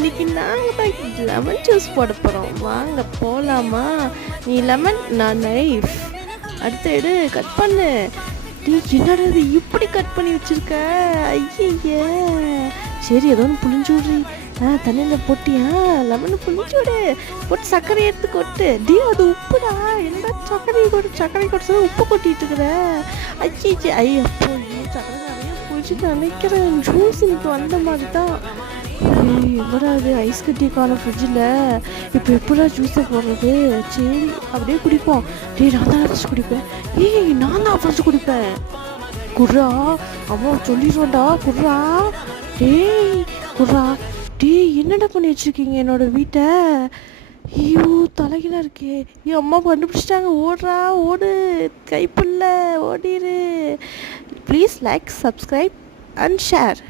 இன்னைக்கு நாங்கள் தான் லெமன் ஜூஸ் போட போகிறோம். வாங்க போகலாமா? நீ லெமன், நான் நைஃப். அடுத்து எடு, கட் பண்ணு. நீ என்னடா இது இப்படி கட் பண்ணி வச்சிருக்க? ஐயே, சரி ஏதோ ஒன்று புளிஞ்சு விட்றி. தண்ணியில் போட்டியா? லெமனை புளிஞ்சு விடு. போட்டு சர்க்கரை எடுத்து கொட்டு. அது உப்புடா. என்னடா சர்க்கரை கொட்டு உப்பு கொட்டிட்டு இருக்கிற? ஐயப்போ, சர்க்கரை நிறைய புளிச்சுட்டு நினைக்கிறேன். ஜூஸ் இன்னைக்கு வந்த மாதிரி தான். எவ்வளோ அது ஐஸ் கட்டி காணும் ஃப்ரிட்ஜில். இப்போ எப்படா ஜூஸை போடுறது? சரி அப்படியே குடிப்போம். நான் தான் ஃபஸ்ட்டு குடிப்பேன். நான் தான் ஃபஸ்ட்டு குடிப்பேன். குர்ரா, அம்மா சொல்லிடுவோண்டா. குர்ரா, குர்ரா. என்னடா பண்ணி வச்சுருக்கீங்க என்னோட வீட்டை? ஐயோ, தலைகளாக இருக்கே. அம்மா கண்டுபிடிச்சிட்டாங்க. ஓடுறா, ஓடு, கைப்பில்ல, ஓடிடு. Please like, subscribe and share.